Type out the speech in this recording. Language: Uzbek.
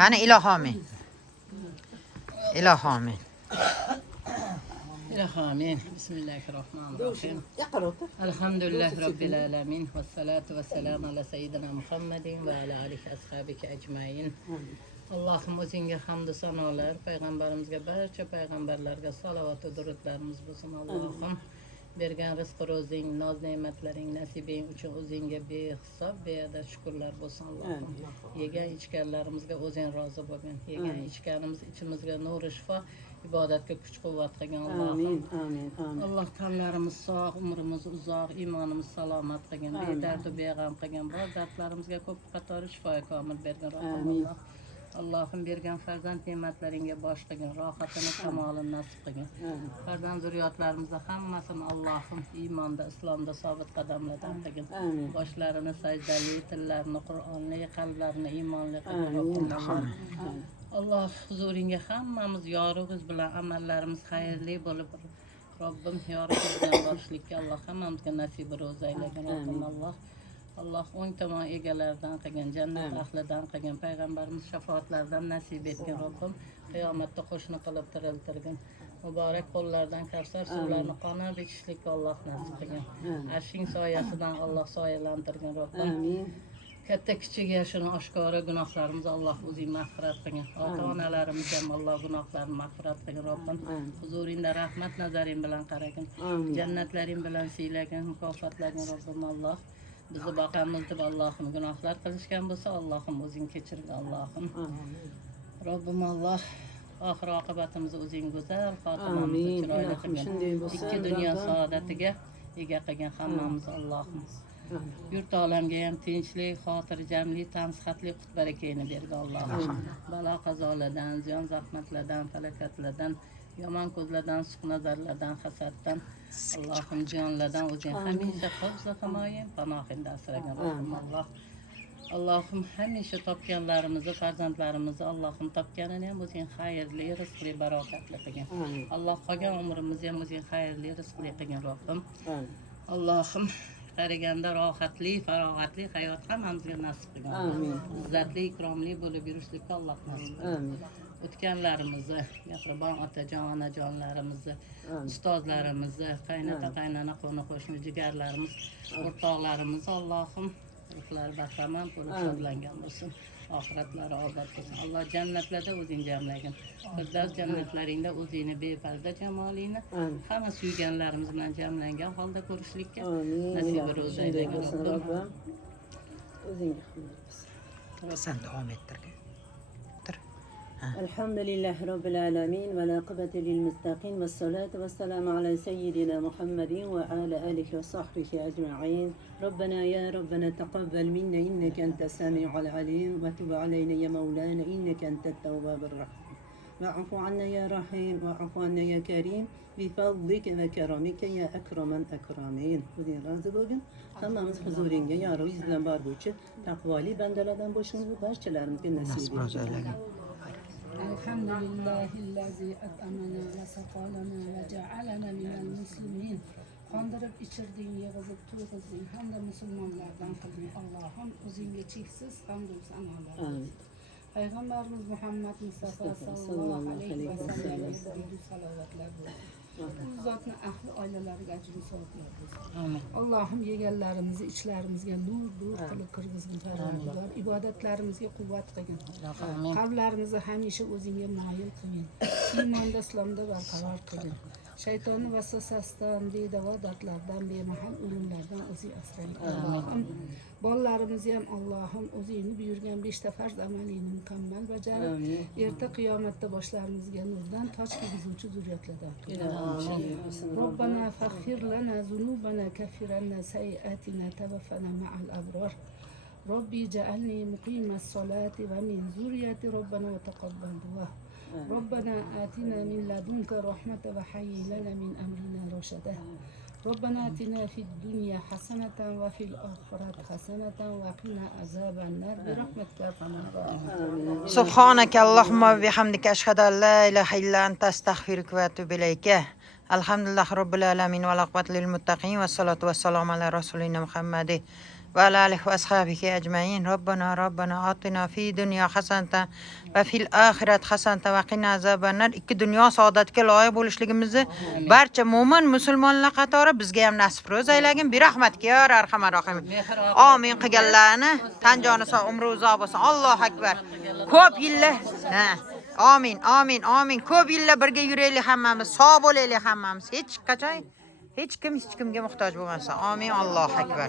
Qani ilohi amin. Ilohi amin. Amin. Bismillahirrahmanirrahim. Elhamdülillahi Rabbil alemin. Ve salatu ve selamu ala seyyidina Muhammedin ve ala alihi ashabiki ecmain. Allah'ım o'zingga hamd sanolar, payg'ambarimizga barcha payg'ambarlarga salovat va durudlarimiz bo'lsin. Allohim bergan rizq ro'zing, noz ne'matlaring, nasibing uchun o'zingga behisob beadad shukrlar bo'lsin. Allohim yegan ichganlarimizga o'zing rozi bo'lgin. Yegan ichganimiz ichimizga nur shifo, ibodatga kuch quvvat qilgin. Allohim Amin. Alloh tanlarimiz sog', umrimiz uzoq, iymonimiz salomat qilgin. Bedardu beg'am qilgin. Bor dardlarimizga ko'p qatori shifoy komil bergin. Alloh Allohim bergan farzand ne'matlaringga bosh qilgin, rohatini, kamolini nasib qilgin. Farzand zurriyotlarimizni hammasini Allohim iymonda, islomda sobit qadamlardan qilgin. Boshlarini sajdali, tillarini Qur'onli, qalblarini iymonli qilgin. Alloh huzuringga hammamiz yorug'iz bilan amallarimiz xayrli bo'lib, Robbim yorug'iz bilan borishlikka Alloh hammamizga nasib ro'za aylagin. Alloh o'ng tomon egalaridan qilgan, jannat ahlidan qilgan, payg'ambarimiz shafoatlaridan nasib etgan. Robbim qiyomatda qo'shni qilib tiriltirgin. Muborak qo'llardan kavsar suvlarni qonab ichishlikka Alloh nasib qilgan. Arshing soyasidan Alloh soyalantirgin. Robbim katta kichik yashini oshkora gunohlarimizni Alloh o'zing mag'firat qilgin. Ota-onalarimiz ham Alloh gunohlarini mag'firat qilgin. Robbim huzuringda rahmat nazaring bilan qaragin. Jannatlaring bilan siylagin, mukofotlagin. Robbim Alloh bizni boqamiz deb Allohim gunohlar qilishgan bo'lsa, Allohim o'zing kechirgin. Allohim Robbim Alloh oxir oqibatimizni o'zing go'zal, xotimamizni chiroyli qilgin. Ikki dunyo saodatiga ega qilgin hammamiz. Allohim yurt olamga ham tinchlik, xotirjamlik, tansihatlik, qut barakayni berdi. Allohim balo qazolardan, ziyon zahmatlardan, falokatlardan, yomon ko'zlardan, suq nazarlardan, hasaddan, Allohim jonlardan o'zing hamisha hifz himoying, panohingda asragin. Allohim hamisha topganlarimizni, farzandlarimizni Allohim topganini ham o'zing xayrli, rizqli, barokatli qilgin. Alloh qolgan umrimizni ham o'zing xayrli, rizqli qilgin. Robbim Allohim qariganda rohatli, farog'atli hayot hammamizga nasib qilgin. Izzatli, ikromli bo'lib yurishlikka Alloh nasib qilgin. O'tganlarimizni, mehribon otajon, onajonlarimizni, ustozlarimizni, qaynota, qaynona, qo'ni qo'shni, jigarlarimiz, o'rtoqlarimiz Allohim ruhlari bahramand bo'lib shodlangan bo'lsin. Oxiratlari obod bo'lsin. Alloh jannatlarda o'zing jamlagin. Firdavs jannatlaringda o'zingni beparda jamolingni hamma suyganlarimiz bilan jamlangan holda ko'rishlikka nasib ro'za aylagin. Robbim o'zingga Sen davom ettirgin. الحمد لله رب العالمين والعاقبة للمتقين والصلاة والسلام على سيدنا محمد وعلى آله وصحبه أجمعين. ربنا يا ربنا تقبل منا إنك أنت السميع العليم وتب علينا يا مولانا إنك أنت التواب الرحيم. واعف عنا يا رحيم واعف عنا يا كريم بفضلك وكرمك يا أكرم الأكرمين. O'zing rozi bo'lgin. Hammamiz huzuringga yorug' izlan bor bo'yicha taqvoli bandalardan bo'lishimizni barchalarimizga nasib Ro'za الحمد لله الذي أطعمنا وسقانا وجعلنا من المسلمين. Qondirib ichirding, yig'izib to'yg'izding, hamda musulmonlardan qilding. Allohim o'zingga cheksiz hamd va sanolar. Payg'ambarimiz Muhammad Mustafa sallallohu alayhi vasallamga salovatlar bo'lsin. U zotni ahli oilalariga ajr savoblar bo'lsin. Allohim yeganlarimizni ichlarimizga nur qilib kirgizgin. Parvardigor ibodatlarimizga quvvat qilgin. Qalblarimizni hamisha o'zingga moyil qilgin. Iymonda, islomda barqaror qilgin. Shaytonni vasvasasidan, bedavo dardlardan, bemahal o'limlardan o'zing asragin. Allohim bolalarimizni ham Allohim o'zingni buyurgan 5 farz amalini mukammal bajarib, erta qiyomatda boshlarimizga nurdan toj kiygizuvchi zurriyotlardan qilgin. Robbana faghfir lana zunubana kaffir anna sayiatina tawaffana ma'al abrar. Robbi ja'alni muqimas solati va min zurriyati robbana wa taqabbal du'a. ربنا آتنا من لدنك رحمة وهيئ لنا من أمرنا رشدا. ربنا آتنا في الدنيا حسنة وفي الآخرة حسنة وقنا عذاب النار برحمتك يا أرحم الراحمين. سبحانك اللهم وبحمدك أشهد أن لا إله إلا أنت أستغفرك وأتوب إليك. الحمد لله رب العالمين والعاقبة للمتقين والصلاة والسلام على رسولنا محمد وعلى آله وأصحابه أجمعين. ربنا آتنا في دنيا حسنة وفي الآخرة حسنة وقنا عذاب النار. İki dünya saadatiga loyiq bo'lishligimizni barcha mo'min musulmonlar qatori bizga ham nasib ro'z aylagin. Bir rahmatga ya arhamar rahim. Amin qilganlarni tan joni sog' umri uzoq bo'lsin. Allohu akbar. Ko'p yillar. Ha. Amin, amin, amin. Ko'p yillar birga yuraylik hammamiz, sog' bo'laylik hammamiz. Hech qachon hech kimga muhtoj bo'lmasin. Amin. Allohu akbar.